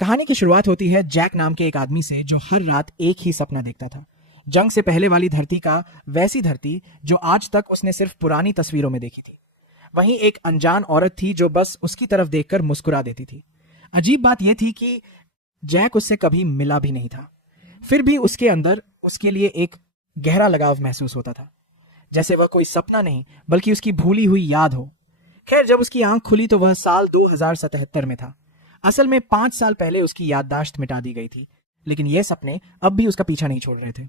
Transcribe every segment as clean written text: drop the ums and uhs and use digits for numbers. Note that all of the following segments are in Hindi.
कहानी की शुरुआत होती है जैक नाम के एक आदमी से जो हर रात एक ही सपना देखता था। जंग से पहले वाली धरती का, वैसी धरती जो आज तक उसने सिर्फ पुरानी तस्वीरों में देखी थी। वहीं एक अनजान औरत थी जो बस उसकी तरफ देखकर मुस्कुरा देती थी। अजीब बात यह थी कि जैक उससे कभी मिला भी नहीं था, फिर भी उसके अंदर उसके लिए एक गहरा लगाव महसूस होता था, जैसे वह कोई सपना नहीं बल्कि उसकी भूली हुई याद हो। खैर, जब उसकी आंख खुली तो वह साल 2077 में था। असल में 5 साल पहले उसकी याददाश्त मिटा दी गई थी, लेकिन ये सपने अब भी उसका पीछा नहीं छोड़ रहे थे।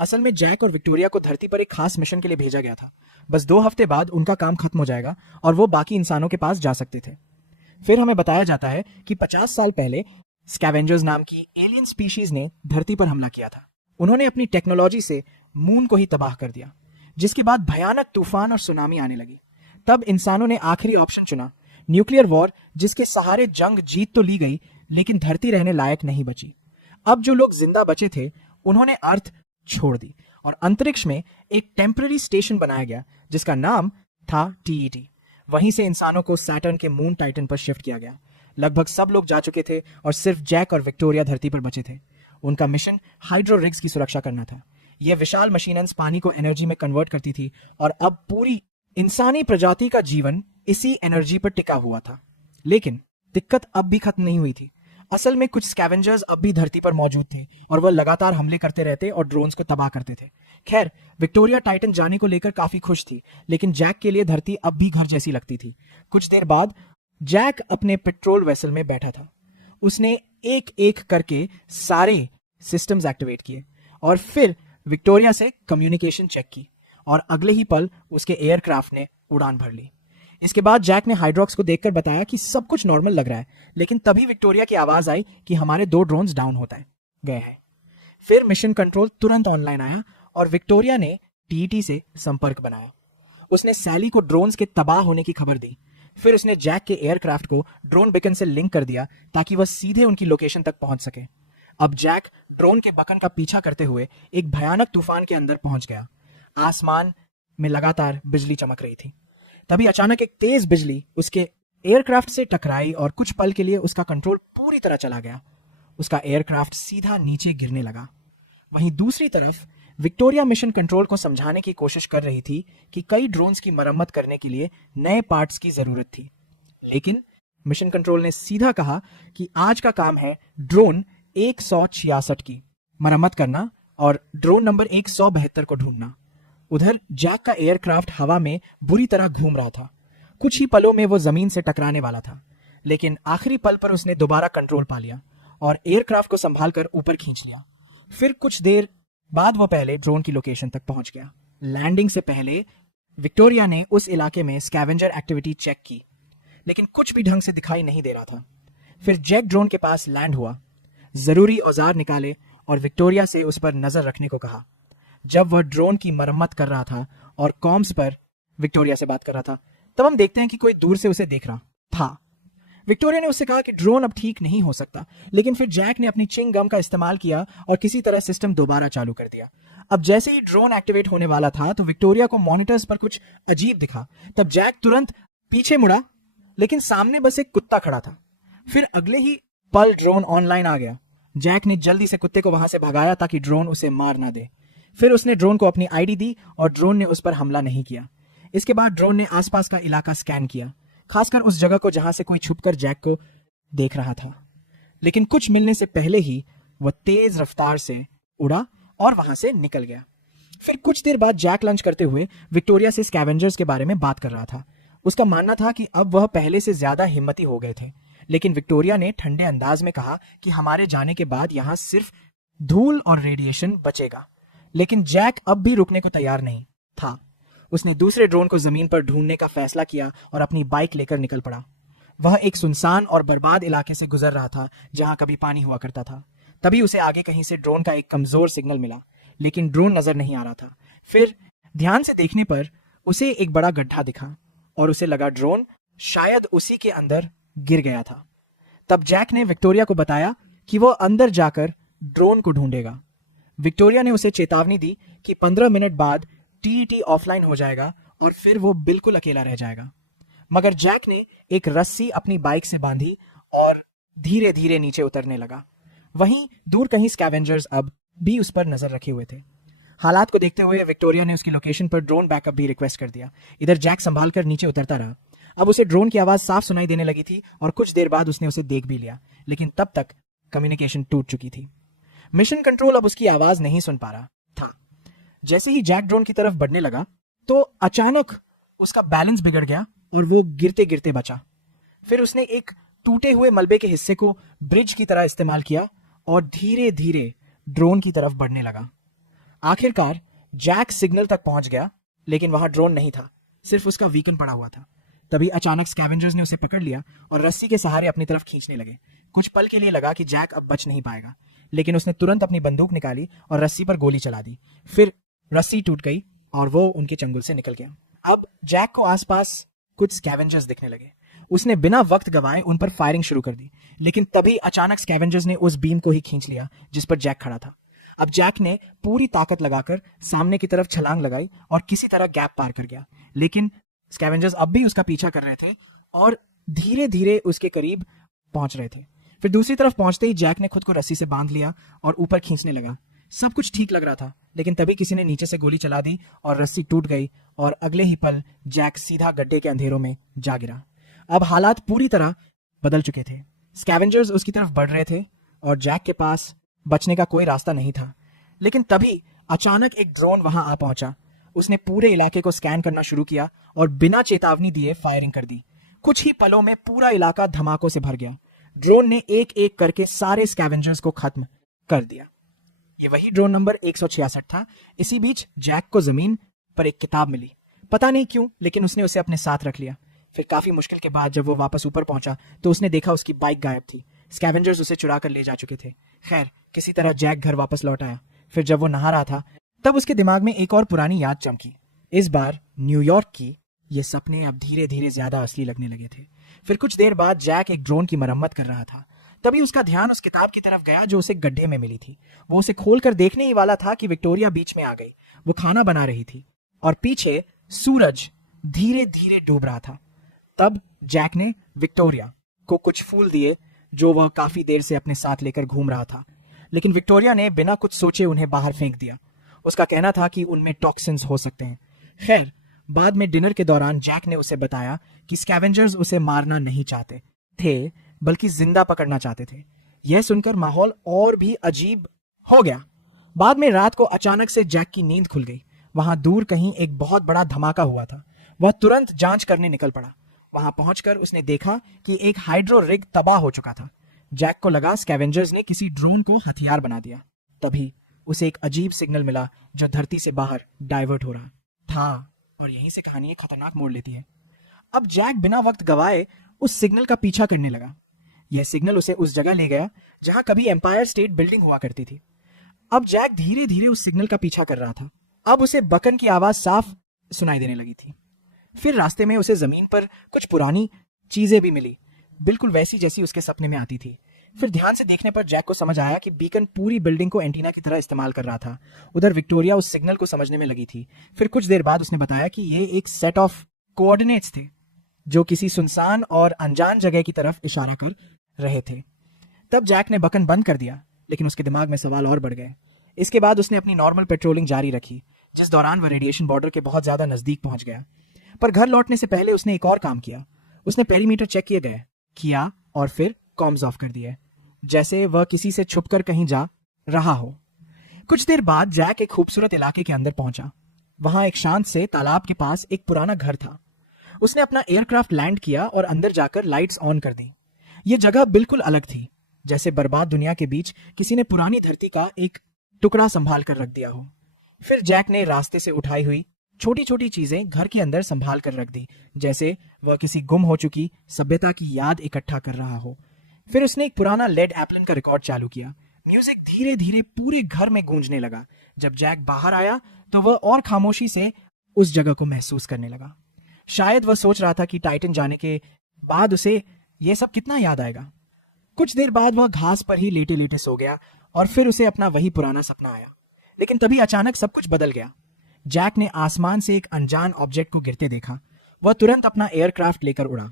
असल में जैक और विक्टोरिया को धरती पर एक खास मिशन के लिए भेजा गया था। बस 2 हफ्ते बाद उनका काम खत्म हो जाएगा और वो बाकी इंसानों के पास जा सकते थे। फिर हमें बताया जाता है कि 50 साल पहले स्कैवेंजर्स नाम की एलियन स्पीशीज ने धरती पर हमला किया था। उन्होंने अपनी टेक्नोलॉजी से मून को ही तबाह कर दिया, जिसके बाद भयानक तूफान और सुनामी आने लगी। तब इंसानों ने आखिरी ऑप्शन चुना, न्यूक्लियर वॉर, जिसके सहारे जंग जीत तो ली गई लेकिन धरती रहने लायक नहीं बची। अब जो लोग जिंदा बचे थे उन्होंने अर्थ छोड़ दी और अंतरिक्ष में एक टेम्पररी स्टेशन बनाया गया जिसका नाम था टीईटी। वहीं से इंसानों को सैटर्न के मून टाइटन पर शिफ्ट किया गया। लगभग सब लोग जा चुके थे और सिर्फ जैक और विक्टोरिया धरती पर बचे थे। उनका मिशन हाइड्रो रिग्स की सुरक्षा करना था। यह विशाल मशीनन्स पानी को एनर्जी में कन्वर्ट करती थी और अब पूरी इंसानी प्रजाति का जीवन इसी एनर्जी पर टिका हुआ था। लेकिन दिक्कत अब भी खत्म नहीं हुई थी। असल में कुछ स्कैवेंजर्स अब भी धरती पर मौजूद थे और वह लगातार हमले करते रहते और ड्रोन्स को तबाह करते थे। खैर, विक्टोरिया टाइटन जाने को लेकर काफी खुश थी, लेकिन जैक के लिए धरती अब भी घर जैसी लगती थी। कुछ देर बाद जैक अपने पेट्रोल वेसल में बैठा था। उसने एक एक करके सारे सिस्टम्स एक्टिवेट किए और फिर विक्टोरिया से कम्युनिकेशन चेक की और अगले ही पल उसके एयरक्राफ्ट ने उड़ान भर ली। इसके बाद जैक ने हाइड्रॉक्स को देखकर बताया कि सब कुछ नॉर्मल लग रहा है, लेकिन तभी विक्टोरिया की आवाज आई कि हमारे 2 ड्रोन्स डाउन होता गए हैं। फिर मिशन कंट्रोल तुरंत ऑनलाइन आया और विक्टोरिया ने टीईटी से संपर्क बनाया। उसने सैली को ड्रोन्स के तबाह होने की खबर दी। फिर उसने जैक के एयरक्राफ्ट को ड्रोन बीकन से लिंक कर दिया ताकि वह सीधे उनकी लोकेशन तक पहुंच सके। अब जैक ड्रोन के बकन का पीछा करते हुए एक भयानक तूफान के अंदर पहुंच गया। आसमान में लगातार बिजली चमक रही थी। तभी अचानक एक तेज बिजली उसके एयरक्राफ्ट से टकराई और कुछ पल के लिए उसका कंट्रोल पूरी तरह चला गया। उसका एयरक्राफ्ट सीधा नीचे गिरने लगा। वहीं दूसरी तरफ विक्टोरिया मिशन कंट्रोल को समझाने की कोशिश कर रही थी कि कई ड्रोन्स की मरम्मत करने के लिए नए पार्ट्स की जरूरत थी। लेकिन मिशन कंट्रोल ने सीधा कहा कि आज का काम है ड्रोन 166 की मरम्मत करना और ड्रोन नंबर 172 को ढूंढना। उधर जैक का एयरक्राफ्ट हवा में बुरी तरह घूम रहा था। कुछ ही पलों में वो जमीन से टकराने वाला था, लेकिन आखिरी पल पर उसने दोबारा कंट्रोल पा लिया और एयरक्राफ्ट को संभालकर ऊपर खींच लिया। फिर कुछ देर बाद वो पहले ड्रोन की लोकेशन तक पहुंच गया। लैंडिंग से पहले विक्टोरिया ने उस इलाके में स्कैवेंजर एक्टिविटी चेक की, लेकिन कुछ भी ढंग से दिखाई नहीं दे रहा था। फिर जैक ड्रोन के पास लैंड हुआ, जरूरी औजार निकाले और विक्टोरिया से उस पर नजर रखने को कहा। जब वह ड्रोन की मरम्मत कर रहा था और कॉम्स पर विक्टोरिया से बात कर रहा था, तब हम देखते हैं कि कोई दूर से उसे देख रहा था। विक्टोरिया ने उससे कहा कि ड्रोन अब ठीक नहीं हो सकता, लेकिन फिर जैक ने अपनी चिंग गम का इस्तेमाल किया और किसी तरह सिस्टम दोबारा चालू कर दिया। अब जैसे ही ड्रोन एक्टिवेट होने वाला था तो विक्टोरिया को मॉनिटर्स पर कुछ अजीब दिखा। तब जैक तुरंत पीछे मुड़ा, लेकिन सामने बस एक कुत्ता खड़ा था। फिर अगले ही पल ड्रोन ऑनलाइन आ गया। जैक ने जल्दी से कुत्ते को वहां से भगाया ताकि ड्रोन उसे मार ना दे। फिर उसने ड्रोन को अपनी आईडी दी और ड्रोन ने उस पर हमला नहीं किया। इसके बाद ड्रोन ने आसपास का इलाका स्कैन किया, खासकर उस जगह को जहां से कोई छुपकर जैक को देख रहा था। लेकिन कुछ मिलने से पहले ही वह तेज रफ्तार से उड़ा और वहां से निकल गया। फिर कुछ देर बाद जैक लंच करते हुए विक्टोरिया से स्कैवेंजर्स के बारे में बात कर रहा था। उसका मानना था कि अब वह पहले से ज्यादा हिम्मती हो गए थे, लेकिन विक्टोरिया ने ठंडे अंदाज में कहा कि हमारे जाने के बाद यहां सिर्फ धूल और रेडिएशन बचेगा। लेकिन जैक अब भी रुकने को तैयार नहीं था। उसने दूसरे ड्रोन को जमीन पर ढूंढने का फैसला किया और अपनी बाइक लेकर निकल पड़ा। वह एक सुनसान और बर्बाद इलाके से गुजर रहा था जहां कभी पानी हुआ करता था। तभी उसे आगे कहीं से ड्रोन का एक कमजोर सिग्नल मिला, लेकिन ड्रोन नजर नहीं आ रहा था। फिर ध्यान से देखने पर उसे एक बड़ा गड्ढा दिखा और उसे लगा ड्रोन शायद उसी के अंदर गिर गया था। तब जैक ने विक्टोरिया को बताया कि वह अंदर जाकर ड्रोन को ढूंढेगा। विक्टोरिया ने उसे चेतावनी दी कि 15 मिनट बाद टीईटी ऑफलाइन हो जाएगा और फिर वो बिल्कुल अकेला रह जाएगा। मगर जैक ने एक रस्सी अपनी बाइक से बांधी और धीरे धीरे नीचे उतरने लगा। वहीं दूर कहीं स्कैवेंजर्स अब भी उस पर नजर रखे हुए थे। हालात को देखते हुए विक्टोरिया ने उसकी लोकेशन पर ड्रोन बैकअप भी रिक्वेस्ट कर दिया। इधर जैक संभाल कर नीचे उतरता रहा। अब उसे ड्रोन की आवाज साफ सुनाई देने लगी थी और कुछ देर बाद उसने उसे देख भी लिया, लेकिन तब तक कम्युनिकेशन टूट चुकी थी। मिशन कंट्रोल अब उसकी आवाज नहीं सुन पा रहा था। जैसे ही जैक ड्रोन की तरफ बढ़ने लगा तो अचानक उसका बैलेंस बिगड़ गया और वो गिरते गिरते बचा। फिर उसने एक टूटे हुए मलबे के हिस्से को ब्रिज की तरह इस्तेमाल किया और धीरे धीरे ड्रोन की तरफ बढ़ने लगा। आखिरकार जैक सिग्नल तक पहुंच गया, लेकिन वहां ड्रोन नहीं था, सिर्फ उसका वीकन पड़ा हुआ था। तभी अचानक स्कैवेंजर्स ने उसे पकड़ लिया और रस्सी के सहारे अपनी तरफ खींचने लगे। कुछ पल के लिए लगा कि जैक अब बच नहीं पाएगा, लेकिन उसने तुरंत अपनी बंदूक निकाली और रस्सी पर गोली चला दी। फिर रस्सी टूट गई और वो उनके चंगुल से निकल गया। अब जैक को आसपास कुछ स्कैवेंजर्स दिखने लगे। उसने बिना वक्त गवाए उन पर फायरिंग शुरू कर दी, लेकिन तभी अचानक स्कैवेंजर्स ने उस बीम को ही खींच लिया जिस पर जैक खड़ा था। अब जैक ने पूरी ताकत लगाकर सामने की तरफ छलांग लगाई और किसी तरह गैप पार कर गया, लेकिन स्कैवेंजर्स अब भी उसका पीछा कर रहे थे और धीरे धीरे उसके करीब पहुंच रहे थे। फिर दूसरी तरफ पहुंचते ही जैक ने खुद को रस्सी से बांध लिया और ऊपर खींचने लगा। सब कुछ ठीक लग रहा था, लेकिन तभी किसी ने नीचे से गोली चला दी और रस्सी टूट गई और अगले ही पल जैक सीधा गड्ढे के अंधेरों में जा गिरा। अब हालात पूरी तरह बदल चुके थे। स्कैवेंजर्स उसकी तरफ बढ़ रहे थे और जैक के पास बचने का कोई रास्ता नहीं था। लेकिन तभी अचानक एक ड्रोन वहां आ पहुंचा। उसने पूरे इलाके को स्कैन करना शुरू किया और बिना चेतावनी दिए फायरिंग कर दी। कुछ ही पलों में पूरा इलाका धमाकों से भर गया। ड्रोन ने एक एक करके सारे स्कैवेंजर्स को खत्म कर दिया। ये वही ड्रोन नंबर 166 था। इसी बीच जैक को जमीन पर एक किताब मिली। पता नहीं क्यों, लेकिन उसने उसे अपने साथ रख लिया। फिर काफी मुश्किल के बाद जब वो वापस ऊपर पहुंचा तो उसने देखा उसकी बाइक गायब थी। स्कैवेंजर्स उसे चुरा कर ले जा चुके थे। खैर, किसी तरह जैक घर वापस लौट आया। फिर जब वो नहा रहा था तब उसके दिमाग में एक और पुरानी याद चमकी। इस बार न्यूयॉर्क की ये सपने अब धीरे धीरे ज्यादा असली लगने लगे थे। फिर कुछ देर बाद जैक एक ड्रोन की मरम्मत कर रहा था। तभी उसका ध्यान उस किताब की तरफ गया जो उसे गड्ढे में मिली थी। वो उसे खोलकर देखने ही वाला था कि विक्टोरिया बीच में आ गई। वो खाना बना रही थी और पीछे सूरज धीरे धीरे डूब रहा था। तब जैक ने विक्टोरिया को कुछ फूल दिए जो वह काफी देर से अपने साथ लेकर घूम रहा था, लेकिन विक्टोरिया ने बिना कुछ सोचे उन्हें बाहर फेंक दिया। उसका कहना था कि उनमें टॉक्सिन्स हो सकते हैं। खैर, बाद में डिनर के दौरान जैक ने उसे बताया कि स्कैवेंजर्स उसे मारना नहीं चाहते थे, बल्कि जिंदा पकड़ना चाहते थे। यह सुनकर माहौल और भी अजीब हो गया। बाद में रात को अचानक से जैक की नींद खुल गई। वहां दूर कहीं एक बहुत बड़ा धमाका हुआ था। वह तुरंत जांच करने निकल पड़ा। वहां पहुंचकर उसने देखा कि एक हाइड्रो रिग तबाह हो चुका था। जैक को लगा स्कैवेंजर्स ने किसी ड्रोन को हथियार बना दिया। तभी उसे एक अजीब सिग्नल मिला जो धरती से बाहर डाइवर्ट हो रहा था, और यहीं से कहानी एक खतरनाक मोड़ लेती है। अब जैक बिना वक्त गवाए उस सिग्नल का पीछा करने लगा। यह सिग्नल उसे उस जगह ले गया जहां कभी एम्पायर स्टेट बिल्डिंग हुआ करती थी। अब जैक धीरे धीरे उस सिग्नल का पीछा कर रहा था। अब उसे बकन की आवाज साफ सुनाई देने लगी थी। फिर रास्ते में उसे जमीन पर कुछ पुरानी चीजें भी मिली, बिल्कुल वैसी जैसी उसके सपने में आती थी। फिर ध्यान से देखने पर जैक को समझ आया कि बीकन पूरी बिल्डिंग को एंटीना की तरह इस्तेमाल कर रहा था। उधर विक्टोरिया उस सिग्नल को समझने में लगी थी। फिर कुछ देर बाद उसने बताया कि ये एक सेट ऑफ कोऑर्डिनेट्स थे जो किसी सुनसान और अनजान जगह की तरफ इशारा कर रहे थे। तब जैक ने बकन बंद कर दिया, लेकिन उसके दिमाग में सवाल और बढ़ गए। इसके बाद उसने अपनी नॉर्मल पेट्रोलिंग जारी रखी, जिस दौरान वह रेडिएशन बॉर्डर के बहुत ज्यादा नजदीक पहुंच गया। पर घर लौटने से पहले उसने एक और काम किया। उसने पेरीमीटर चेक किया और फिर कॉम्स ऑफ कर दिए, जैसे वह किसी से छुपकर कहीं जा रहा हो। कुछ देर बाद जैक एक खूबसूरत इलाके के अंदर पहुंचा। वहां एक शांत से तालाब के पास एक पुराना घर था। उसने अपना एयरक्राफ्ट लैंड किया और अंदर जाकर लाइट्स ऑन कर दी। यह जगह बिल्कुल अलग थी, जैसे बर्बाद दुनिया के बीच किसी ने पुरानी धरती का एक टुकड़ा संभाल कर रख दिया हो। फिर जैक ने रास्ते से उठाई हुई छोटी छोटी चीजें घर के अंदर संभाल कर रख दी, जैसे वह किसी गुम हो चुकी सभ्यता की याद इकट्ठा कर रहा हो। फिर उसने एक पुराना लेड एप्लन का रिकॉर्ड चालू किया। म्यूजिक धीरे धीरे पूरे घर में गूंजने लगा। जब जैक बाहर आया तो वह और खामोशी से उस जगह को महसूस करने लगा। शायद वह सोच रहा था कि टाइटन जाने के बाद उसे यह सब कितना याद आएगा। कुछ देर बाद वह घास पर ही लेटे लेटे सो गया और फिर उसे अपना वही पुराना सपना आया। लेकिन तभी अचानक सब कुछ बदल गया। जैक ने आसमान से एक अनजान ऑब्जेक्ट को गिरते देखा। वह तुरंत अपना एयरक्राफ्ट लेकर उड़ा।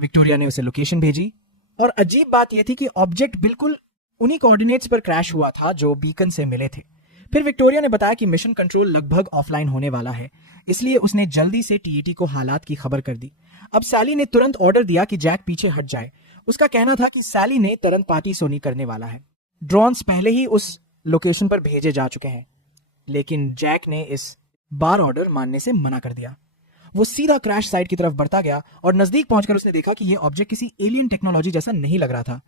विक्टोरिया ने उसे लोकेशन भेजी और अजीब बात यह थी कि ऑब्जेक्ट बिल्कुल उन्हीं कोऑर्डिनेट्स पर क्रैश हुआ था जो बीकन से मिले थे। फिर विक्टोरिया ने बताया कि मिशन कंट्रोल लगभग ऑफलाइन होने वाला है, इसलिए उसने जल्दी से टीईटी को हालात की खबर कर दी। अब सैली ने तुरंत ऑर्डर दिया कि जैक पीछे हट जाए। उसका कहना था कि सैली ने तुरंत पार्टी सोनी करने वाला है। ड्रोन्स पहले ही उस लोकेशन पर भेजे जा चुके हैं, लेकिन जैक ने इस बार ऑर्डर मानने से मना कर दिया। वो सीधा क्रैश साइट की तरफ बढ़ता गया और नजदीक पहुंचकर उसने देखा कि यह ऑब्जेक्ट किसी एलियन टेक्नोलॉजी जैसा नहीं लग रहा था।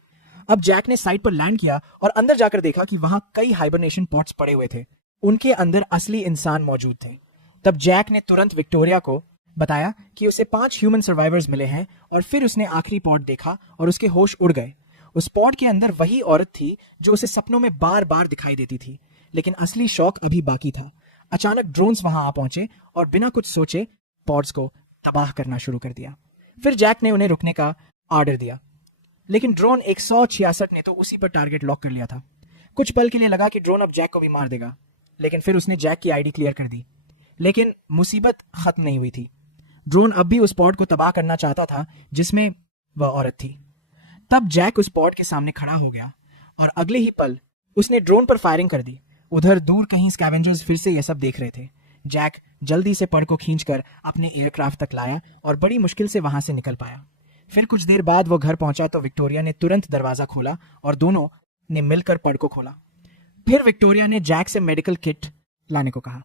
अब जैक ने साइट पर लैंड किया और अंदर जाकर देखा कि वहां कई हाइबरनेशन पॉट्स पड़े हुए थे। उनके अंदर असली इंसान मौजूद थे। तब जैक ने तुरंत विक्टोरिया को बताया कि उसे 5 ह्यूमन सर्वाइवर्स मिले हैं और फिर उसने आखिरी पॉड देखा और उसके होश उड़ गए। उस पॉड के अंदर वही औरत थी जो उसे सपनों में बार बार दिखाई देती थी, लेकिन असली शौक अभी बाकी था। अचानक ड्रोन्स वहां आ पहुंचे और बिना कुछ सोचे पॉड्स को तबाह करना शुरू कर दिया। फिर जैक ने उन्हें रुकने का ऑर्डर दिया, लेकिन ड्रोन 166 ने तो उसी पर टारगेट लॉक कर लिया था। कुछ पल के लिए लगा कि ड्रोन अब जैक को भी मार देगा, लेकिन फिर उसने जैक की आईडी क्लियर कर दी। लेकिन मुसीबत खत्म नहीं हुई थी। ड्रोन अब भी उस पॉड को तबाह करना चाहता था जिसमें वह औरत थी। तब जैक उस पॉड के सामने खड़ा हो गया और अगले ही पल उसने ड्रोन पर फायरिंग कर दी। उधर दूर कहीं स्कैवेंजर्स फिर से यह सब देख रहे थे। जैक जल्दी से पॉड को खींचकर अपने एयरक्राफ्ट तक लाया और बड़ी मुश्किल से वहां से निकल पाया। फिर कुछ देर बाद वो घर पहुंचा तो विक्टोरिया ने तुरंत दरवाजा खोला और दोनों ने मिलकर पॉड को खोला। फिर विक्टोरिया ने जैक से मेडिकल किट लाने को कहा।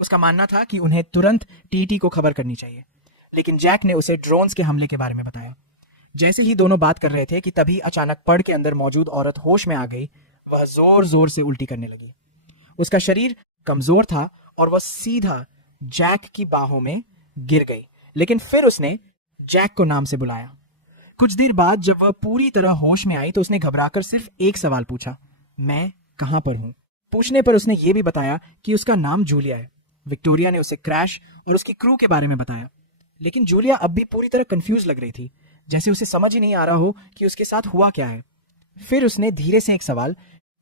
उसका मानना था कि उन्हें तुरंत टीटी को खबर करनी चाहिए, लेकिन जैक ने उसे ड्रोन्स के हमले के बारे में बताया। जैसे ही दोनों बात कर रहे थे कि तभी अचानक पॉड के अंदर मौजूद औरत होश में आ गई। वह जोर जोर से उल्टी करने लगी। उसका शरीर कमजोर था और वह सीधा जैक की बाहों में गिर गई, लेकिन फिर उसने जैक को नाम से बुलाया। कुछ देर बाद जब वह पूरी तरह होश में आई तो उसने घबराकर सिर्फ एक सवाल पूछा, मैं कहां पर हूं? पूछने पर उसने यह भी बताया कि उसका नाम जूलिया है। विक्टोरिया ने उसे क्रैश और उसकी क्रू के बारे में बताया, लेकिन जूलिया अब भी पूरी तरह कंफ्यूज लग रही थी, जैसे उसे समझ ही नहीं आ रहा हो कि उसके साथ हुआ क्या है। फिर उसने धीरे से एक सवाल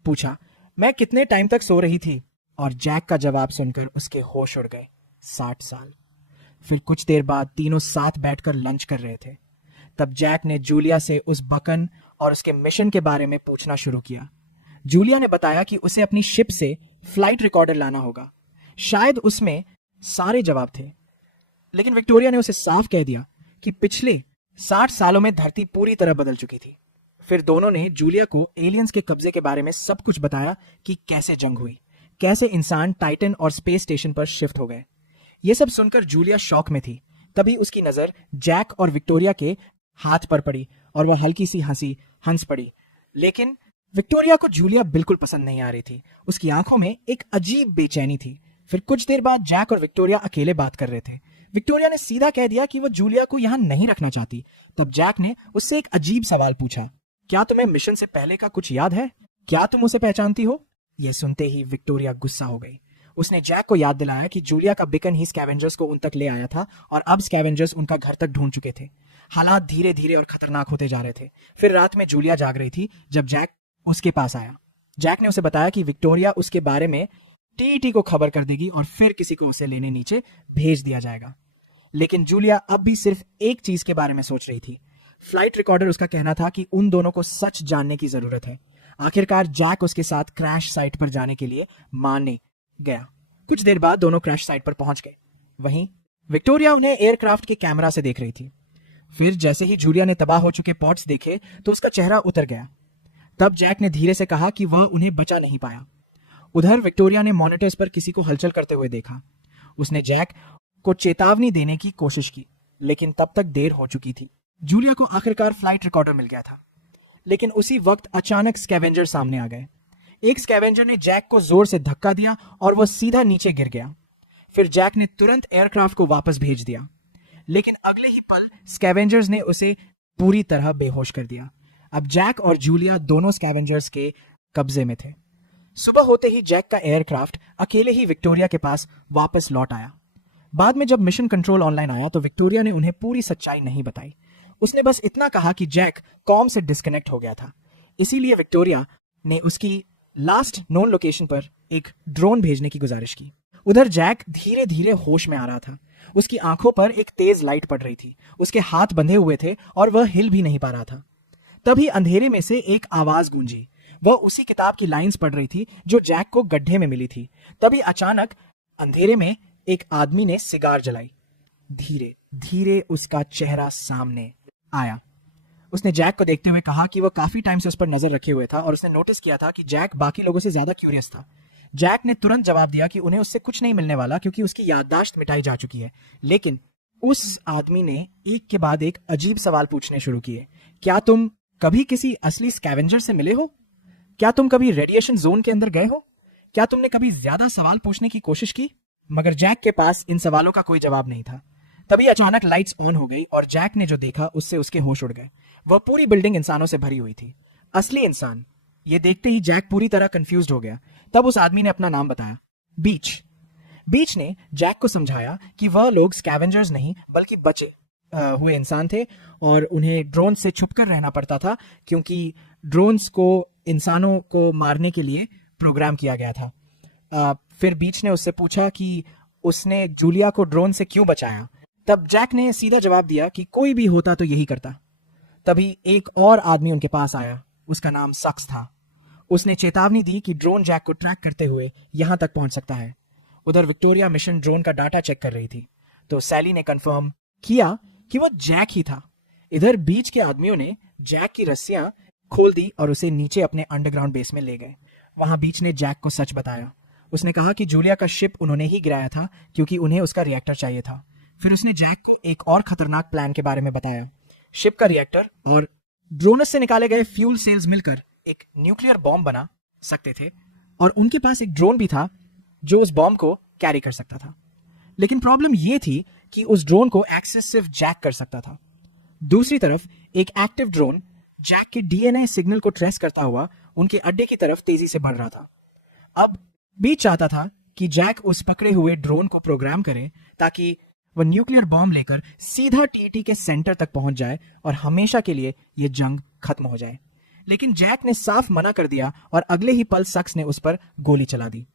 पूछा, मैं कितने टाइम तक सो रही थी? और जैक का जवाब सुनकर उसके होश उड़ गए। 60 साल। फिर कुछ देर बाद तीनों साथ बैठकर लंच कर रहे थे। तब जैक ने जूलिया से उस बकन और उसके मिशन के बारे में पूछना शुरू किया। जूलिया ने बताया कि उसे अपनी शिप से फ्लाइट रिकॉर्डर लाना होगा, शायद उसमें सारे जवाब थे। लेकिन विक्टोरिया ने उसे साफ कह दिया कि पिछले 60 सालों में धरती पूरी तरह बदल चुकी थी। फिर दोनों ने जूलिया को एलियंस के कब्जे के बारे में सब कुछ बताया कि कैसे जंग हुई, कैसे इंसान टाइटन और स्पेस स्टेशन पर शिफ्ट हो गए। यह सब सुनकर जूलिया शॉक में थी। तभी उसकी नजर जैक और विक्टोरिया के हाथ पर पड़ी और वह हल्की सी हंस पड़ी। लेकिन विक्टोरिया को जूलिया बिल्कुल पसंद नहीं आ रही थी। उसकी आंखों में एक अजीब बेचैनी थी। फिर कुछ देर बाद जैक और विक्टोरिया अकेले बात कर रहे थे। विक्टोरिया ने सीधा कह दिया कि वह जूलिया को यहां नहीं रखना चाहती। तब जैक ने उससे एक अजीब सवाल पूछा, क्या तुम्हें मिशन से पहले का कुछ याद है? क्या तुम उसे पहचानती हो? यह सुनते ही विक्टोरिया गुस्सा हो गई। उसने जैक को याद दिलाया कि जूलिया का बिकन ही स्कैवेंजर्स को उन तक ले आया था और अब स्कैवेंजर्स उनका घर तक ढूंढ चुके थे। हालात धीरे धीरे और खतरनाक होते जा रहे थे। फिर रात में जूलिया जाग रही थी जब जैक उसके पास आया। जैक ने उसे बताया कि विक्टोरिया उसके बारे में टीटी को खबर कर देगी और फिर किसी को उसे लेने नीचे भेज दिया जाएगा। लेकिन जूलिया अब भी सिर्फ एक चीज के बारे में सोच रही थी। फ्लाइट रिकॉर्डर उसका कहना था कि उन दोनों को सच जानने की जरूरत है। आखिरकार जैक उसके साथ क्रैश साइट पर जाने के लिए मानने गया। कुछ देर बाद दोनों क्रैश साइट पर पहुंच गए। वहीं विक्टोरिया उन्हें एयरक्राफ्ट के कैमरा से देख रही थी। फिर जैसे ही जूलिया ने तबाह हो चुके पॉट्स देखे तो उसका चेहरा उतर गया। तब जैक ने धीरे से कहा कि वह उन्हें बचा नहीं पाया। उधर विक्टोरिया ने मॉनिटर्स पर किसी को हलचल करते हुए देखा। उसने जैक को चेतावनी देने की कोशिश की, लेकिन तब तक देर हो चुकी थी। जूलिया को आखिरकार फ्लाइट रिकॉर्डर मिल गया था, लेकिन उसी वक्त अचानक स्कैवेंजर सामने आ गए। एक स्कैवेंजर ने जैक को जोर से धक्का दिया और वह सीधा नीचे गिर गया। फिर जैक ने तुरंत एयरक्राफ्ट को वापस भेज दिया, लेकिन अगले ही पल स्कैवेंजर्स ने उसे पूरी तरह बेहोश कर दिया। अब जैक और जूलिया दोनों स्कैवेंजर्स के कब्जे में थे। सुबह होते ही जैक का एयरक्राफ्ट अकेले ही विक्टोरिया के पास वापस लौट आया। बाद में जब मिशन कंट्रोल ऑनलाइन आया तो विक्टोरिया ने उन्हें पूरी सच्चाई नहीं बताई। उसने बस इतना कहा कि जैक कॉम से डिस्कनेक्ट हो गया था। इसीलिए विक्टोरिया ने उसकी लास्ट नोन लोकेशन पर एक ड्रोन भेजने की गुजारिश की। उधर जैक धीरे धीरे होश में आ रहा था। उसकी आंखों पर एक तेज लाइट पड़ रही थी। उसके हाथ बंधे हुए थे और वह हिल भी नहीं पा रहा था। तभी अंधेरे में से एक आवाज गूंजी। वह उसी किताब की लाइंस पढ़ रही थी जो जैक को गड्ढे में मिली थी। तभी अचानक अंधेरे में एक आदमी ने सिगार जलाई। धीरे धीरे उसका चेहरा सामने आया। उसने जैक को देखते हुए कहा कि वह काफी टाइम से उस पर नजर रखे हुए था और उसने नोटिस किया था कि जैक बाकी लोगों से ज्यादा क्यूरियस था। जैक ने तुरंत जवाब दिया कि उन्हें उससे कुछ नहीं मिलने वाला क्योंकि उसकी याददाश्त मिटाई जा चुकी है। लेकिन उस आदमी ने एक के बाद एक अजीब सवाल पूछने शुरू किए। क्या तुम कभी किसी असली स्कैवेंजर से मिले हो? क्या तुम कभी रेडिएशन जोन के अंदर गए हो? क्या तुमने कभी ज्यादा सवाल पूछने की कोशिश की? मगर जैक के पास इन सवालों का कोई जवाब नहीं था। तभी अचानक लाइट्स ऑन हो गई और जैक ने जो देखा उससे उसके होश उड़ गए। वह पूरी बिल्डिंग इंसानों से भरी हुई थी, असली इंसान। ये देखते ही जैक पूरी तरह कंफ्यूज्ड हो गया। तब उस आदमी ने अपना नाम बताया, बीच। बीच ने जैक को समझाया कि वह लोग स्कैवेंजर्स नहीं बल्कि बचे हुए इंसान थे और उन्हें ड्रोन से छुपकर रहना पड़ता था क्योंकि ड्रोन्स को इंसानों को मारने के लिए प्रोग्राम किया गया था। फिर बीच ने उससे पूछा कि उसने जूलिया को ड्रोन से क्यों बचाया। तब जैक ने सीधा जवाब दिया कि कोई भी होता तो यही करता। तभी एक और आदमी उनके पास आया। उसका नाम सक्स था। उसने चेतावनी दी कि ड्रोन जैक को ट्रैक करते हुए यहां तक पहुंच सकता है। उधर विक्टोरिया मिशन ड्रोन का डाटा चेक कर रही थी तो सैली ने कंफर्म किया कि वह जैक ही था। इधर बीच के आदमियों ने जैक की रस्सियां खोल दी और उसे नीचे अपने अंडरग्राउंड बेस में ले गए। वहां बीच ने जैक को सच बताया। उसने कहा कि जूलिया का शिप उन्होंने ही गिराया था क्योंकि उन्हें उसका रिएक्टर चाहिए था। फिर उसने जैक को एक और खतरनाक प्लान के बारे में बताया। शिप का रिएक्टर और ड्रोनस से निकाले गए फ्यूल सेल्स मिलकर एक न्यूक्लियर बॉम्ब बना सकते थे और उनके पास एक ड्रोन भी था जो उस बॉम्ब को कैरी कर सकता था। लेकिन प्रॉब्लम यह थी कि उस ड्रोन को एक्सेस सिर्फ जैक कर सकता था। दूसरी तरफ एक एक्टिव ड्रोन जैक के डीएनए सिग्नल को ट्रेस करता हुआ उनके अड्डे की तरफ तेजी से बढ़ रहा था। अब बीच चाहता था कि जैक उस पकड़े हुए ड्रोन को प्रोग्राम करे ताकि वह न्यूक्लियर बॉम्ब लेकर सीधा टीटी के सेंटर तक पहुंच जाए और हमेशा के लिए यह जंग खत्म हो जाए। लेकिन जैक ने साफ मना कर दिया और अगले ही पल सक्स ने उस पर गोली चला दी।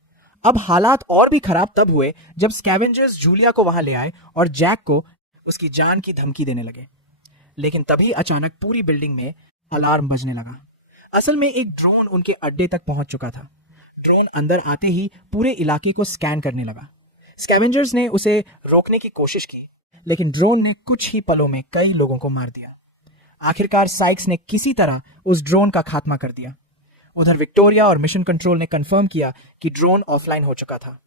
अब हालात और भी खराब तब हुए जब स्कैवेंजर्स जूलिया को वहां ले आए और जैक को उसकी जान की धमकी देने लगे। लेकिन तभी अचानक पूरी बिल्डिंग में अलार्म बजने लगा। असल में एक ड्रोन उनके अड्डे तक पहुंच चुका था। ड्रोन अंदर आते ही पूरे इलाके को स्कैन करने लगा। स्कैवेंजर्स ने उसे रोकने की कोशिश की लेकिन ड्रोन ने कुछ ही पलों में कई लोगों को मार दिया। आखिरकार साइक्स ने किसी तरह उस ड्रोन का खात्मा कर दिया। उधर विक्टोरिया और मिशन कंट्रोल ने कंफर्म किया कि ड्रोन ऑफलाइन हो चुका था।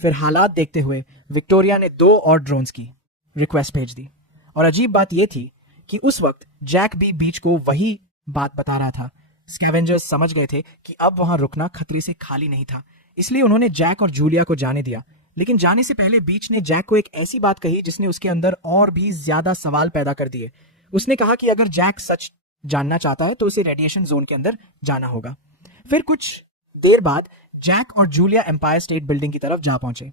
फिर हालात देखते हुए विक्टोरिया ने 2 और ड्रोन्स की रिक्वेस्ट भेज दी। और अजीब बात यह थी कि उस वक्त जैक भी बीच को वही बात बता रहा था। स्कैवेंजर्स समझ गए थे कि अब वहां रुकना खतरे से खाली नहीं था, इसलिए उन्होंने जैक और जूलिया को जाने दिया। लेकिन जाने से पहले बीच ने जैक को एक ऐसी बात कही जिसने उसके अंदर और भी ज्यादा सवाल पैदा कर दिए। उसने कहा कि अगर जैक सच जानना चाहता है तो उसे रेडिएशन जोन के अंदर जाना होगा। फिर कुछ देर बाद जैक और जूलिया एम्पायर स्टेट बिल्डिंग की तरफ जा पहुंचे।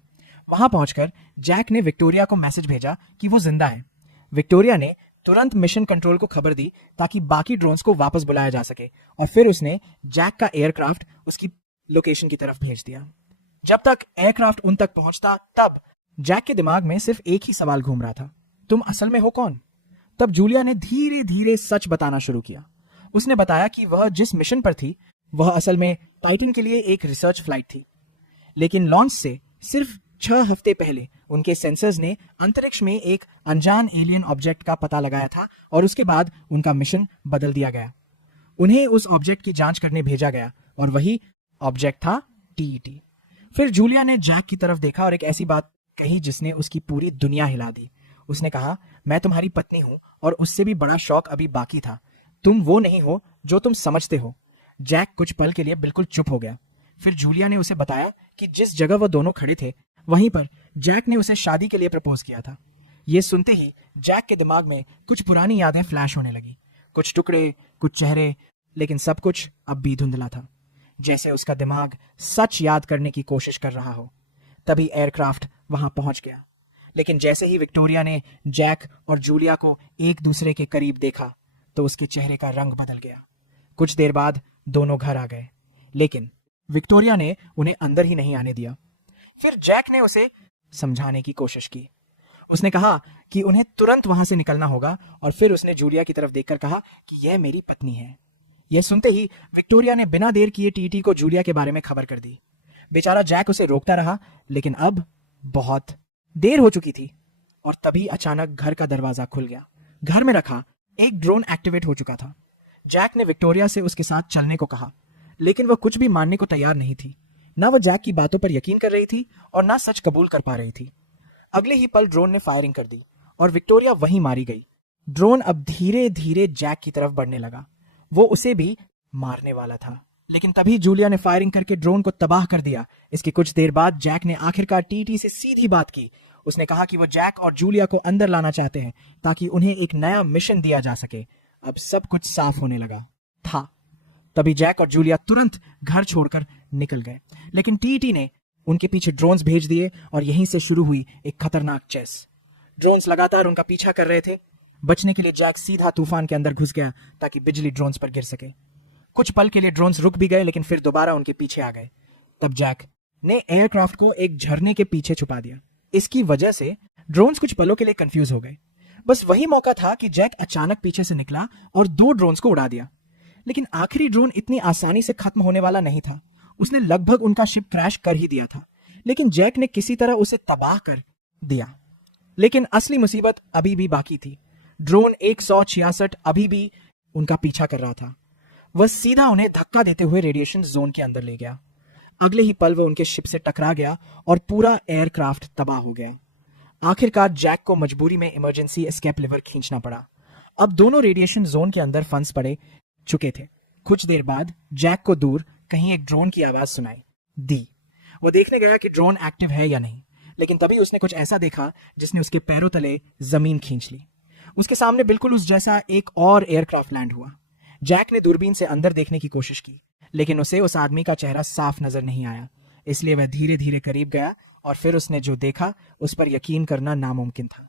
वहां पहुंचकर जैक ने विक्टोरिया को मैसेज भेजा कि वो जिंदा है। विक्टोरिया ने तुरंत मिशन कंट्रोल को खबर दी ताकि बाकी ड्रोन्स को वापस बुलाया जा सके और फिर उसने जैक का एयरक्राफ्ट उसकी लोकेशन की तरफ भेज दिया। जब तक एयरक्राफ्ट उन तक पहुंचता तब जैक के दिमाग में सिर्फ एक ही सवाल घूम रहा था, तुम असल में हो कौन? तब जूलिया ने धीरे धीरे सच बताना शुरू किया। उसने बताया कि वह जिस मिशन पर थी वह असल में टाइटन के लिए एक रिसर्च फ्लाइट थी, लेकिन लॉन्च से सिर्फ 6 हफ्ते पहले उनके सेंसर्स ने अंतरिक्ष में एक अनजान एलियन ऑब्जेक्ट का पता लगाया था और उसके बाद उनका मिशन बदल दिया गया। उन्हें उस ऑब्जेक्ट की जांच करने भेजा गया और वही ऑब्जेक्ट था टीईटी। फिर जूलिया ने जैक की तरफ देखा और एक ऐसी बात कही जिसने उसकी पूरी दुनिया हिला दी। उसने कहा, मैं तुम्हारी पत्नी हूं और उससे भी बड़ा शौक अभी बाकी था। तुम वो नहीं हो जो तुम समझते हो। जैक कुछ पल के लिए बिल्कुल चुप हो गया। फिर जूलिया ने उसे बताया कि जिस जगह वह दोनों खड़े थे वहीं पर जैक ने उसे शादी के लिए प्रपोज किया था। यह सुनते ही जैक के दिमाग में कुछ पुरानी यादें फ्लैश होने लगी, कुछ टुकड़े, कुछ चेहरे, लेकिन सब कुछ अब भी धुंधला था, जैसे उसका दिमाग सच याद करने की कोशिश कर रहा हो। तभी एयरक्राफ्ट वहां पहुंच गया, लेकिन जैसे ही विक्टोरिया ने जैक और जूलिया को एक दूसरे के करीब देखा तो उसके चेहरे का रंग बदल गया। कुछ देर बाद दोनों घर आ गए, लेकिन विक्टोरिया ने उन्हें अंदर ही नहीं आने दिया। फिर जैक ने उसे समझाने की कोशिश की। उसने कहा कि उन्हें तुरंत वहां से निकलना होगा और फिर उसने जूलिया की तरफ देखकर कहा कि यह मेरी पत्नी है। यह सुनते ही विक्टोरिया ने बिना देर किए टीटी को जूलिया के बारे में खबर कर दी। बेचारा जैक उसे रोकता रहा, लेकिन अब बहुत देर हो चुकी थी और तभी अचानक घर का दरवाजा खुल गया। घर में रखा एक ड्रोन एक्टिवेट हो चुका था। जैक ने विक्टोरिया से उसके साथ चलने को कहा, लेकिन वह कुछ भी मानने को तैयार नहीं थी। ना वह जैक की बातों पर यकीन कर रही थी और ना सच कबूल कर पा रही थी। अगले ही पल ड्रोन ने फायरिंग कर दी और विक्टोरिया वहीं मारी गई। ड्रोन अब धीरे धीरे जैक की तरफ बढ़ने लगा। वो उसे भी मारने वाला था, लेकिन तभी जूलिया ने फायरिंग करके ड्रोन को तबाह कर दिया। इसके कुछ देर बाद जैक ने आखिरकार टीटी से सीधी बात की। उसने कहा कि वो जैक और जूलिया को अंदर लाना चाहते हैं ताकि उन्हें एक नया मिशन दिया जा सके। अब सब कुछ साफ होने लगा था। तभी जैक और जूलिया तुरंत घर छोड़कर निकल गए, लेकिन टीटी ने उनके पीछे ड्रोन्स भेज दिए और यहीं से शुरू हुई एक खतरनाक चेस। ड्रोन्स लगातार उनका पीछा कर रहे थे। बचने के लिए जैक सीधा तूफान के अंदर घुस गया ताकि बिजली ड्रोन्स पर गिर सके। कुछ पल के लिए ड्रोन्स रुक भी गए, लेकिन फिर दोबारा उनके पीछे आ गए। तब जैक ने एयरक्राफ्ट को एक झरने के पीछे छुपा दिया। इसकी वजह से ड्रोन्स कुछ पलों के लिए कंफ्यूज हो गए। बस वही मौका था कि जैक अचानक पीछे से निकला और 2 ड्रोन्स को उड़ा दिया। लेकिन आखिरी ड्रोन इतनी आसानी से खत्म होने वाला नहीं था। उसने लगभग उनका शिप क्रैश कर ही दिया था, लेकिन जैक ने किसी तरह उसे तबाह कर दिया। लेकिन असली मुसीबत अभी भी बाकी थी। ड्रोन 166 अभी भी उनका पीछा कर रहा था। वह सीधा उन्हें धक्का देते हुए रेडिएशन जोन के अंदर ले गया। अगले ही पल वह उनके शिप से टकरा गया और पूरा एयरक्राफ्ट तबाह हो गया। आखिरकार जैक को मजबूरी में इमरजेंसी एस्केप लीवर खींचना पड़ा। अब दोनों रेडिएशन जोन के अंदर फंस पड़े चुके थे। कुछ देर बाद जैक को दूर कहीं एक ड्रोन की आवाज सुनाई दी। वो देखने गया कि ड्रोन एक्टिव है या नहीं, लेकिन तभी उसने कुछ ऐसा देखा जिसने उसके पैरों तले जमीन खींच ली। उसके सामने बिल्कुल उस जैसा एक और एयरक्राफ्ट लैंड हुआ। जैक ने दूरबीन से अंदर देखने की कोशिश की, लेकिन उसे उस आदमी का चेहरा साफ नजर नहीं आया। इसलिए वह धीरे धीरे करीब गया और फिर उसने जो देखा उस पर यकीन करना नामुमकिन था।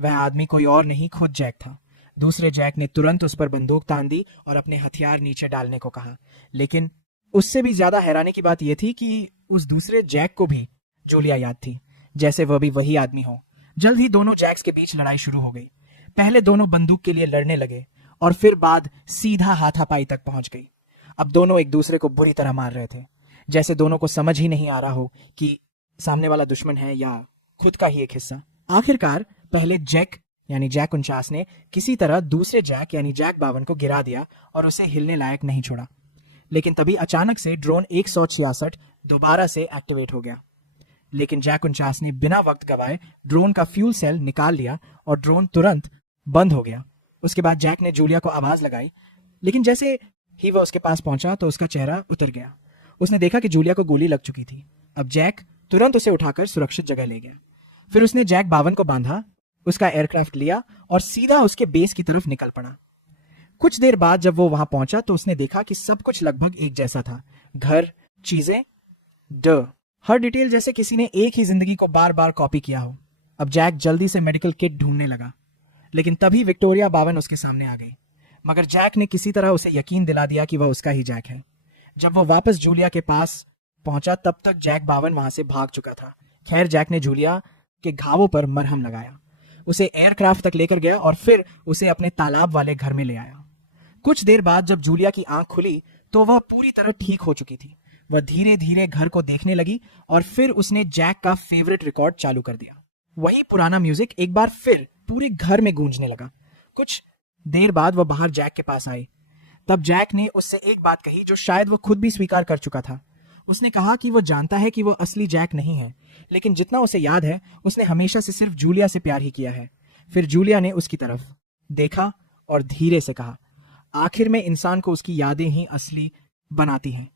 वह आदमी कोई और नहीं, खुद जैक था। दूसरे जैक ने तुरंत उस पर बंदूक तान दी और अपने हथियार नीचे डालने को कहा। लेकिन उससे भी ज्यादा हैरानी की बात यह थी कि उस दूसरे जैक को भी जूलिया याद थी, जैसे वह भी वही आदमी हो। जल्द ही दोनों जैक्स के बीच लड़ाई शुरू हो गई। पहले दोनों बंदूक के लिए लड़ने लगे और फिर बाद सीधा हाथापाई तक पहुंच गई। अब दोनों एक दूसरे को बुरी तरह मार रहे थे, जैसे दोनों को समझ ही नहीं आ रहा हो कि सामने वाला दुश्मन है या खुद का ही एक हिस्सा। आखिरकार पहले जैक यानी जैक 49 ने किसी तरह दूसरे जैक यानी जैक 52 को गिरा दिया और उसे हिलने लायक नहीं छोड़ा। लेकिन तभी अचानक से ड्रोन 166 दोबारा से एक्टिवेट हो गया। लेकिन जैक 49 ने बिना वक्त गवाए ड्रोन का फ्यूल सेल निकाल लिया और ड्रोन तुरंत बंद हो गया। उसके बाद जैक ने जूलिया को आवाज लगाई, लेकिन जैसे ही वह उसके पास पहुंचा तो उसका चेहरा उतर गया। उसने देखा कि जूलिया को गोली लग चुकी थी। अब जैक तुरंत उसे उठाकर सुरक्षित जगह ले गया। फिर उसने जैक 52 को बांधा, उसका एयरक्राफ्ट लिया और सीधा उसके बेस की तरफ निकल पड़ा। कुछ देर बाद जब वो वहां पहुंचा तो उसने देखा कि सब कुछ लगभग एक जैसा था। घर, चीजें, हर डिटेल जैसे किसी ने एक ही जिंदगी को बार बार कॉपी किया हो। अब जैक जल्दी से मेडिकल किट ढूंढने लगा, लेकिन तभी विक्टोरिया 52 उसके सामने आ गई। मगर जैक ने किसी तरह उसे यकीन दिला दिया कि वह उसका ही जैक है। जब वह वापस जूलिया के पास पहुंचा तब तक जैक 52 वहां से भाग चुका था। खैर, जैक ने जूलिया के घावों पर मरहम लगाया, उसे एयरक्राफ्ट तक लेकर गया और फिर उसे अपने तालाब वाले घर में ले आया। कुछ देर बाद जब जूलिया की आंख खुली तो वह पूरी तरह ठीक हो चुकी थी। वह धीरे धीरे घर को देखने लगी और फिर उसने जैक का फेवरेट रिकॉर्ड चालू कर दिया। वही पुराना म्यूजिक एक बार फिर पूरे घर में गूंजने लगा। कुछ देर बाद वह बाहर जैक के पास आई। तब जैक ने उससे एक बात कही जो शायद वो खुद भी स्वीकार कर चुका था। उसने कहा कि वो जानता है कि वो असली जैक नहीं है, लेकिन जितना उसे याद है उसने हमेशा से सिर्फ जूलिया से प्यार ही किया है। फिर जूलिया ने उसकी तरफ देखा और धीरे से कहा, आखिर में इंसान को उसकी यादें ही असली बनाती हैं।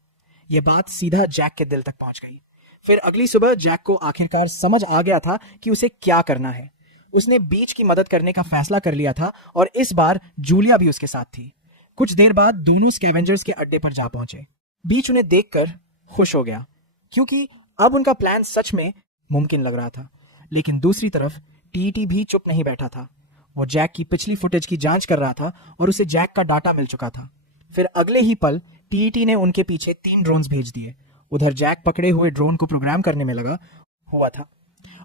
यह बात सीधा जैक के दिल तक पहुंच गई। फिर अगली सुबह जैक को आखिरकार समझ आ गया था कि उसे क्या करना है। उसने बीच की मदद करने का फैसला कर लिया था और इस बार जूलिया भी उसके साथ थी। कुछ देर बाद दोनों स्कैवेंजर्स के अड्डे पर जा पहुंचे। बीच उन्हें देखकर खुश हो गया क्योंकि अब उनका प्लान सच में मुमकिन लग रहा था। लेकिन दूसरी तरफ टीटी भी चुप नहीं बैठा था। वो जैक की पिछली फुटेज की जांच कर रहा था और उसे जैक का डाटा मिल चुका था। फिर अगले ही पल टीटी ने उनके पीछे 3 ड्रोन्स भेज दिए। उधर जैक पकड़े हुए ड्रोन को प्रोग्राम करने में लगा हुआ था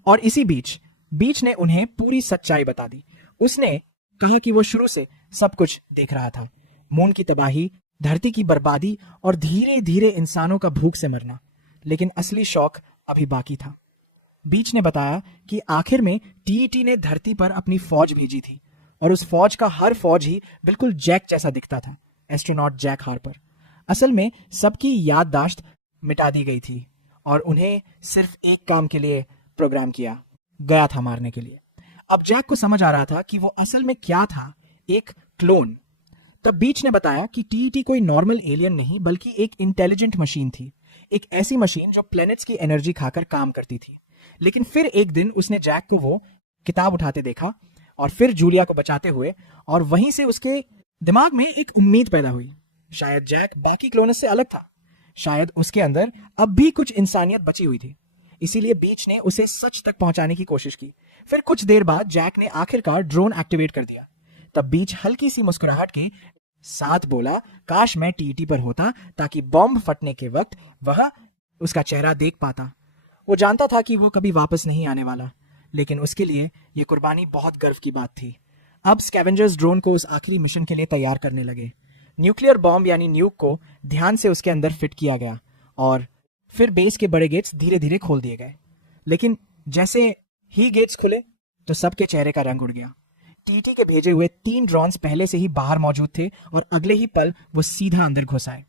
और इसी बीच बीच ने उन्हें पूरी सच्चाई बता दी। उसने कहा कि वो शुरू से सब कुछ देख रहा था, मून की तबाही, धरती की बर्बादी और धीरे धीरे इंसानों का भूख से मरना, लेकिन असली शौक अभी बाकी था। बीच ने बताया कि आखिर में टीईटी ने धरती पर अपनी फौज भेजी थी और उस फौज का हर फौज ही बिल्कुल जैक जैसा दिखता था, एस्ट्रोनॉट जैक हार्पर। असल में सबकी याददाश्त मिटा दी गई थी और उन्हें सिर्फ एक काम के लिए प्रोग्राम किया गया था, मारने के लिए। अब जैक को समझ आ रहा था कि वो असल में क्या था, एक क्लोन। तब बीच ने बताया कि टीईटी कोई नॉर्मल एलियन नहीं बल्कि एक इंटेलिजेंट मशीन थी, एक ऐसी मशीन जो प्लैनेट्स की एनर्जी खाकर काम करती थी। लेकिन फिर एक दिन उसने जैक को वो किताब उठाते देखा और फिर जूलिया को बचाते हुए, और वहीं से उसके दिमाग में एक उम्मीद पैदा हुई। शायद जैक बाकी क्लोनस से अलग था, शायद उसके अंदर अब भी कुछ इंसानियत बची हुई थी। इसीलिए बीच ने उसे सच तक पहुंचाने की कोशिश की। फिर कुछ देर बाद जैक ने आखिरकार ड्रोन एक्टिवेट कर दिया। तब बीच हल्की सी मुस्कुराहट के साथ बोला, काश मैं टीटी पर होता ताकि बॉम्ब फटने के वक्त वह उसका चेहरा देख पाता। वो जानता था कि वो कभी वापस नहीं आने वाला, लेकिन उसके लिए यह कुर्बानी बहुत गर्व की बात थी। अब स्कैवेंजर्स ड्रोन को उस आखिरी मिशन के लिए तैयार करने लगे। न्यूक्लियर बॉम्ब यानी न्यूक को ध्यान से उसके अंदर फिट किया गया और फिर बेस के बड़े गेट्स धीरे धीरे खोल दिए गए। लेकिन जैसे ही गेट्स खुले तो सबके चेहरे का रंग उड़ गया। टीटी के भेजे हुए 3 ड्रोन्स पहले से ही बाहर मौजूद थे और अगले ही पल वो सीधा अंदर घुस आए।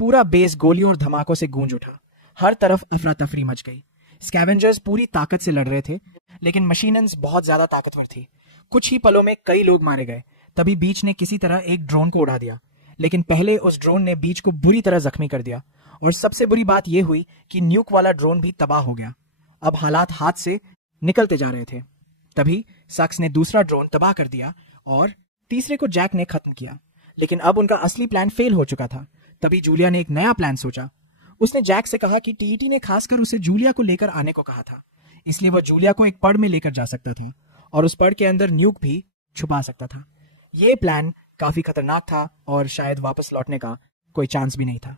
पूरा बेस गोलियों और धमाकों से गूंज उठा। हर तरफ अफरा तफरी मच गई। स्कैवेंजर्स पूरी ताकत से लड़ रहे थे, लेकिन मशीनन्स बहुत ज्यादा ताकतवर थी। कुछ ही पलों में कई लोग मारे गए। तभी बीच ने किसी तरह एक ड्रोन को उड़ा दिया, लेकिन पहले उस ड्रोन ने बीच को बुरी तरह जख्मी कर दिया। और सबसे बुरी बात यह हुई कि न्यूक वाला ड्रोन भी तबाह हो गया। अब हालात हाथ से निकलते जा रहे थे। तभी सक्स ने दूसरा ड्रोन तबाह कर दिया और तीसरे को जैक ने खत्म किया। लेकिन अब उनका असली प्लान फेल हो चुका था। तभी जूलिया ने एक नया प्लान सोचा। उसने जैक से कहा कि टीटी ने खासकर उसे जूलिया को लेकर आने को कहा था, इसलिए वह जूलिया को एक पड़ में लेकर जा सकता था और उस पड़ के अंदर न्यूक भी छुपा सकता था। यह प्लान काफी खतरनाक था और शायद वापस लौटने का कोई चांस भी नहीं था।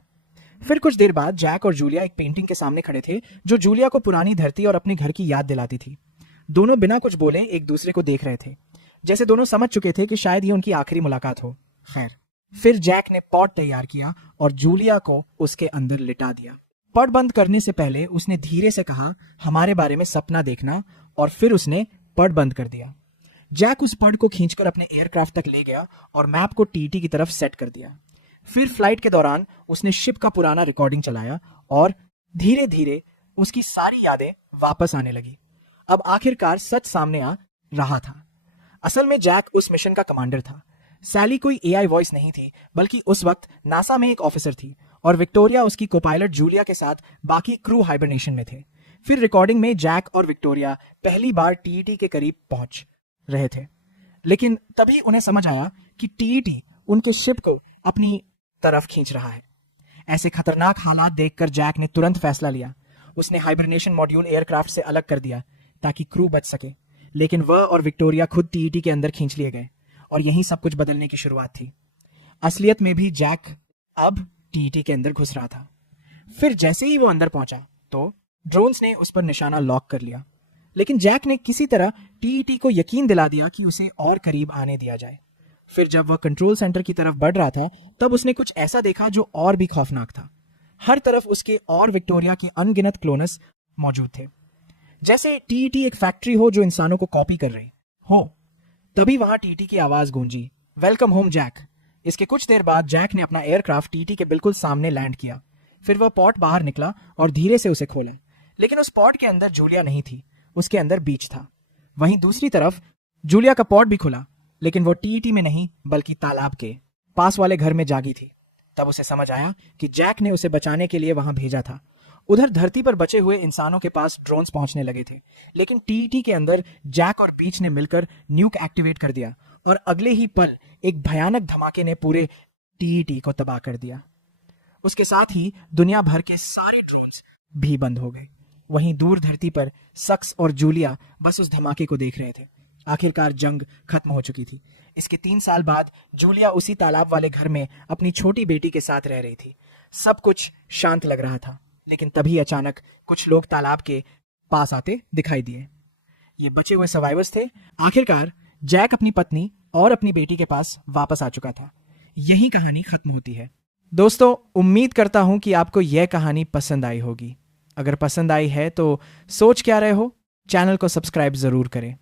फिर कुछ देर बाद जैक और जूलिया एक पेंटिंग के सामने खड़े थे जो जूलिया को पुरानी धरती और अपने घर की याद दिलाती थी। दोनों बिना कुछ बोले एक दूसरे को देख रहे थे, जैसे दोनों समझ चुके थे कि शायद ये उनकी आखिरी मुलाकात हो। खैर, फिर जैक ने पॉट तैयार किया और जूलिया को उसके अंदर लिटा दिया। पट बंद करने से पहले उसने धीरे से कहा, हमारे बारे में सपना देखना, और फिर उसने पट बंद कर दिया। जैक उस पट को खींचकर अपने एयरक्राफ्ट तक ले गया और मैप को टीटी की तरफ सेट कर दिया। फिर फ्लाइट के दौरान उसने शिप का पुराना रिकॉर्डिंग चलाया और धीरे धीरे उसकी सारी यादें वापस आने लगी। अब आखिरकार सच सामने आ रहा था। असल में जैक उस मिशन का कमांडर था। सैली कोई एआई वॉइस नहीं थी, बल्कि उस वक्त नासा में एक ऑफिसर थी और विक्टोरिया उसकी कोपायलट जूलिया के साथ बाकी क्रू हाइबरनेशन में थे। फिर रिकॉर्डिंग में जैक और विक्टोरिया पहली बार टीईटी के करीब पहुंच रहे थे, लेकिन तभी उन्हें समझ आया कि टीईटी उनके शिप को अपनी तरफ खींच रहा है। ऐसे खतरनाक हालात देखकर जैक ने तुरंत फैसला लिया। उसने हाइबरनेशन मॉड्यूल एयरक्राफ्ट से अलग कर दिया ताकि क्रू बच सके, लेकिन वह और विक्टोरिया खुद टीईटी के अंदर खींच लिए गए और यहीं सब कुछ बदलने की शुरुआत थी। असलियत में भी जैक अब टीईटी के अंदर घुस रहा था। फिर जैसे ही वो अंदर पहुंचा तो ड्रोन्स ने उस पर निशाना लॉक कर लिया, लेकिन जैक ने किसी तरह टीईटी को यकीन दिला दिया कि उसे और करीब आने दिया जाए। फिर जब वह कंट्रोल सेंटर की तरफ बढ़ रहा था तब उसने कुछ ऐसा देखा जो और भी खौफनाक था। हर तरफ उसके और विक्टोरिया के अनगिनत क्लोनस मौजूद थे, जैसे टीईटी एक फैक्ट्री हो जो इंसानों को कॉपी कर रही हो। तभी वहां टीटी की आवाज गूंजी, वेलकम होम जैक। इसके कुछ देर बाद जैक ने अपना एयरक्राफ्ट टीटी के बिल्कुल सामने लैंड किया। फिर वह पॉट बाहर निकला और धीरे से उसे खोला, लेकिन उस पॉट के अंदर जूलिया नहीं थी, उसके अंदर बीच था। वहीं दूसरी तरफ जूलिया का पॉट भी खुला, लेकिन वो टीटी में नहीं बल्कि तालाब के पास वाले घर में जागी थी। तब उसे समझ आया कि जैक ने उसे बचाने के लिए वहां भेजा था। उधर धरती पर बचे हुए इंसानों के पास ड्रोन्स पहुंचने लगे थे, लेकिन टीटी के अंदर जैक और बीच ने मिलकर न्यूक एक्टिवेट कर दिया और अगले ही पल एक भयानक धमाके ने पूरे टीटी को तबाह कर दिया। उसके साथ ही दुनिया भर के सारे ड्रोन्स भी बंद हो गए। वहीं दूर धरती पर सक्स और जूलिया बस उस धमाके को देख रहे थे। आखिरकार जंग खत्म हो चुकी थी। इसके 3 साल बाद जूलिया उसी तालाब वाले घर में अपनी छोटी बेटी के साथ रह रही थी। सब कुछ शांत लग रहा था, लेकिन तभी अचानक कुछ लोग तालाब के पास आते दिखाई दिए। ये बचे हुए सर्वाइवर्स थे। आखिरकार जैक अपनी पत्नी और अपनी बेटी के पास वापस आ चुका था। यही कहानी खत्म होती है। दोस्तों, उम्मीद करता हूं कि आपको यह कहानी पसंद आई होगी। अगर पसंद आई है तो सोच क्या रहे हो, चैनल को सब्सक्राइब जरूर करें।